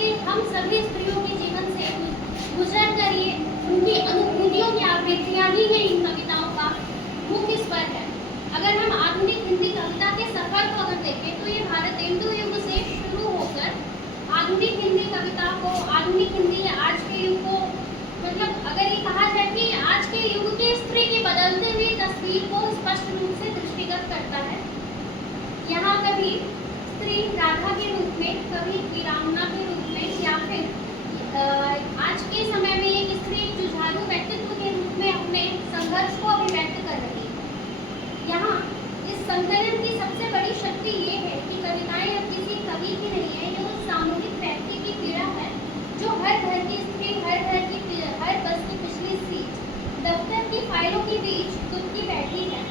कि हम सभी स्त्रियों के जीवन से गुजर कर ये उनकी अनुभूतियों की आवृत्तियाँ ही हैं इन कविताओं का मुख्य स्वर है। अगर हम आधुनिक हिंदी कविता के सफर को अगर देखें तो ये भारतेंदु युग से शुरू होकर आधुनिक हिंदी कविता को, आधुनिक हिंदी आज के युग को, मतलब अगर ये कहा जाए कि आज के युग के स्त्री की बदलते हुए तस्वीर को स्पष्ट रूप से दृष्टिगत करता है। यहाँ कभी स्त्री राधा के रूप में, कभी वीरांगना के रूप में, या फिर आज के समय में एक स्त्री जुझारू व्यक्तित्व के रूप में अपने संघर्ष को अभिव्यक्त कर रही है। यहाँ इस संकलन की सबसे बड़ी शक्ति ये है कि कविताएं अब किसी कवि की नहीं है, ये उस सामूहिक व्यक्ति की पीड़ा है जो हर घर की स्त्री, हर बस की पिछली सीट, दफ्तर की फाइलों के बीच दुबकी बैठी है।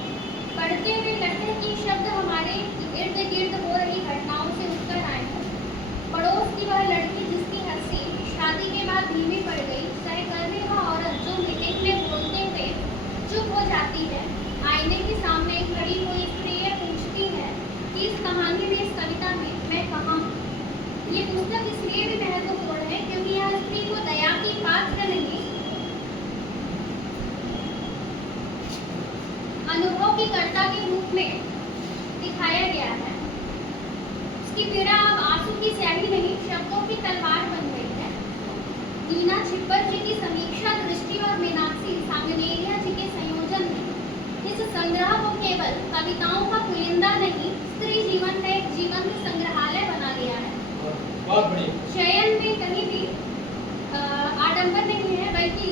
पढ़ते हुए लगते कि शब्द हमारे इर्द गिर्द हो रही घटनाओं से उठकर आए हैं। पड़ोस की वह लड़की जिसकी हंसी शादी के बाद धीमी पड़ गई, सहकर्मी वह औरत जो मीटिंग में बोलते हुए चुप हो जाती है, आईने के सामने खड़ी हुई स्त्री ये पूछती है कि इस कहानी में, इस कविता में मैं कहाँ हूँ। ये पुस्तक इसलिए भी महत्वपूर्ण है क्योंकि यह स्त्री को दया की पात्र नहीं, अनुभव की कर्ता के रूप में दिखाया गया है। उसकी पीड़ा अब आंसू की स्याही नहीं, शब्दों की तलवार बन गई है। नीना छिब्बर जी की समीक्षा दृष्टि और मीनाक्षी सांगनेरिया जी के संयोजन में इस संग्रह को केवल कविताओं का पुलिंदा नहीं, स्त्री जीवन का एक जीवंत संग्रहालय बना दिया है। बहुत बढ़िया। शयन में कहीं भी आडंबर नहीं है, बल्कि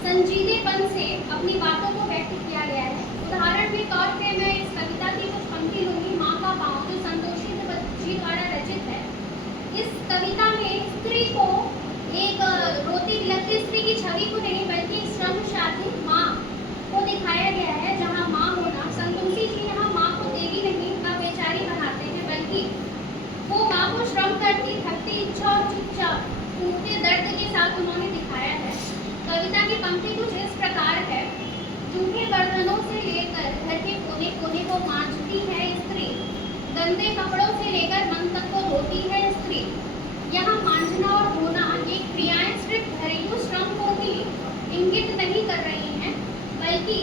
संजीदेपन से अपनी बातों को व्यक्त किया गया है। उदाहरण के तौर पे मैं इस कविता की कुछ पंक्ति लूंगी। माँ का पाँव, जो संतोषी जी द्वारा रचित है। इस कविता में स्त्री को एक रोती बिलखती स्त्री की छवि को नहीं, बल्कि श्रमसाध्य माँ को दिखाया गया है, जहाँ माँ होना, संतोषी जी यहाँ माँ को देवी नहीं का बेचारी बनाते हैं, बल्कि वो माँ को श्रम करती, थकती इच्छा और चुपचाप टूटते दर्द के साथ उन्होंने दिखाया है। कविता की पंक्ति कुछ इस प्रकार है। जूठे बर्तनों से लेकर घर के कोने कोने को मांजती है स्त्री, गंदे कपड़ों से लेकर मन तक को धोती है स्त्री। यहाँ मांजना और धोना ये क्रियाएं सिर्फ घरेलू श्रम को ही इंगित नहीं कर रही हैं, बल्कि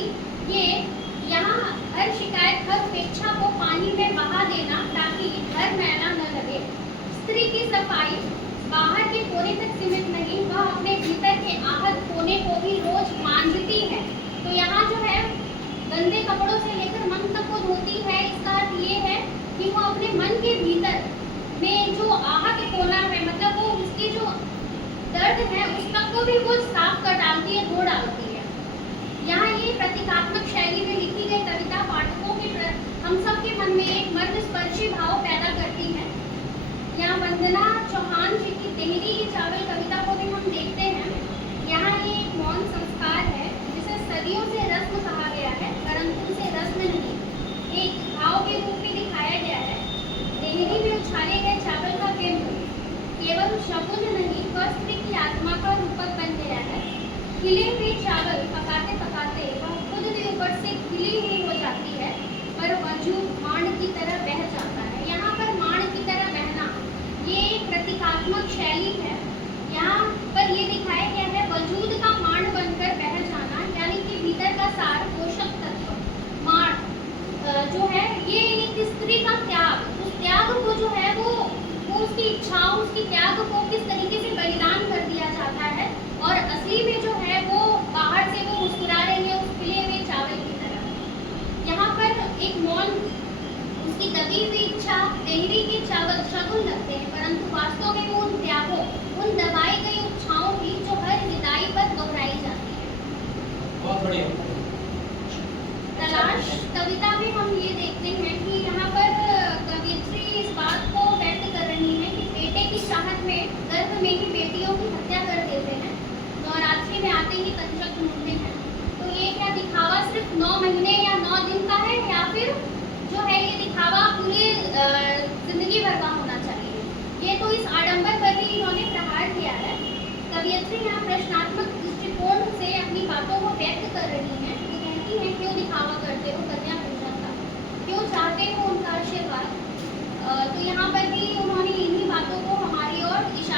ये यहाँ हर शिकायत, हर उपेक्षा को पानी में बहा देना ताकि घर मैला न लगे। स्त्री की सफाई बाहर के कोने तक सीमित नहीं, वह अपने भीतर के आहत कोने को भी रोज मांजती है। तो यहाँ जो है गंदे कपड़ों से लेकर मन तक को धोती है, इसका अर्थ ये है कि वो अपने मन के भीतर में जो आहत कोना है, मतलब वो उसकी जो दर्द है उस तक को भी वो साफ कर डालती है, धो डालती है। यहाँ ये प्रतीकात्मक शैली में लिखी गई कविता पाठकों के हम सब के मन में एक मर्द स्पर्शी भाव पैदा करती है। यहाँ वंदना चौहान जी की देहरी की चावल कविता को भी हम देखते हैं। यहाँ ये एक मौन संस्कार है जिसे सदियों से रस्म कहा गया है, परंतु उसे रस्म नहीं, एक भाव के रूप में दिखाया गया है। देहरी में उछाले गए चावल का केंद्र केवल शकुन नहीं, वह स्त्री की आत्मा का रूपक बन गया है। खिले हुए चावल पकाते पकाते वह खुद भी ऊपर से खिली ही हो जाती है, पर वजूद मांड की तरह बह जाता है। यहाँ पर मांड की तरह बहना ये एक प्रतीकात्मक शैली है। यहाँ पर ये दिखाया गया है वजूद का मांड बनकर बह जाना, यानी कि भीतर का सार, पोषक तत्व मांड जो है ये एक स्त्री का त्याग, उस त्याग को जो है वो उसकी इच्छाओं, उसकी त्याग को किस तरीके से बलिदान कर दिया जाता है, और असली में जो है वो बाहर से वो मुस्कुरा रही है उस खिले हुए चावल की तरह। यहाँ पर एक मौन, उसकी दबी हुई इच्छा, देहरी के चावल शगुन लगते हैं, परंतु वास्तव में वो उन त्यागों, उन दबाई गई इच्छाओं की जो हर विदाई पर दोहराई जाती है। बहुत बढ़िया। तलाश कविता में हम ये देखते हैं कि यहाँ पर कवियत्री इस बात को व्यक्त कर रही है कि बेटे की चाहत में गर्भ में ही बेटियों की हत्या कर देते हैं, नवरात्रि में आते ही कंचक ढूंढते हैं। तो ये क्या दिखावा सिर्फ 9 महीने या 9 दिन का है, या फिर जो है ये दिखावा पूरे जिंदगी भर का होना चाहिए? ये तो इस आडंबर पर भी इन्होंने प्रहार किया है। कवियत्री यहाँ प्रश्नात्मक दृष्टिकोण से अपनी बातों को व्यक्त कर रही है। वो कहती है क्यों दिखावा करते हो कन्या पूजन का, क्यों चाहते हो उनका आशीर्वाद। तो यहाँ पर भी उन्होंने इन्हीं बातों को हमारी ओर इशारा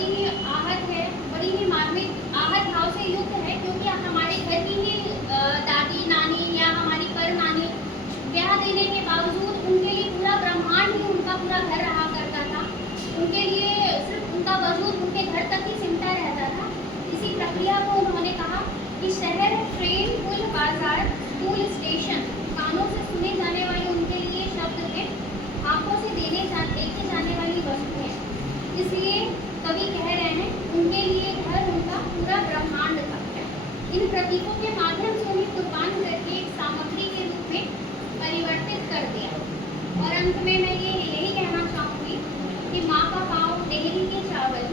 बड़ी ही आहत है, बड़ी ही मार्मिक आहत भाव से युक्त है, क्योंकि हमारे घर की ही दादी नानी या हमारी पर नानी ब्याह देने के बावजूद उनके लिए पूरा ब्रह्मांड ही उनका पूरा घर रहा करता था। उनके लिए सिर्फ उनका वजूद उनके घर तक ही सिमटा रहता था। इसी प्रक्रिया को उन्होंने कहा कि शहर, ट्रेन, पुल, बाजार, स्कूल, स्टेशन कानों से सुने जाने वाले उनके लिए शब्द हैं, आंखों से देखे जाने वाली वस्तु है। इसलिए कवि कह रहे हैं उनके लिए घर उनका पूरा ब्रह्मांड था। इन प्रतीकों के माध्यम से उन्हें कुर्बान करके एक सामग्री के रूप में परिवर्तित कर दिया। और अंत में मैं यही कहना चाहूँगी कि माँ का पाँव देहरी के चावल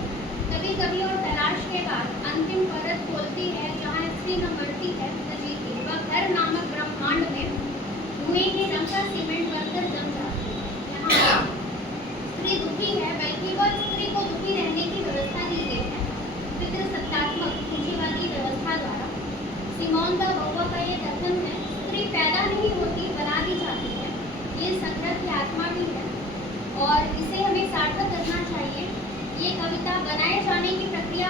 कभी कभी और तलाश के बाद अंतिम परत खोलती है, जहाँ स्त्री न मरती है न जीती। वह घर नामक ब्रह्मांड में धुएं के रंग का सीमेंट बनकर जम जाती है। यहाँ स्त्री दुखी है, बल्कि वह स्त्री को दुखी रहने की व्यवस्था दी गई है पितृसत्तात्मक पूंजीवादी व्यवस्था द्वारा। सिमोन द beauvoir का ये कथन है, स्त्री पैदा नहीं होती, बना दी जाती है। ये संघर्ष की आत्मा भी है और इसे हमें सार्थक करना चाहिए। ये कविता बनाए जाने की प्रक्रिया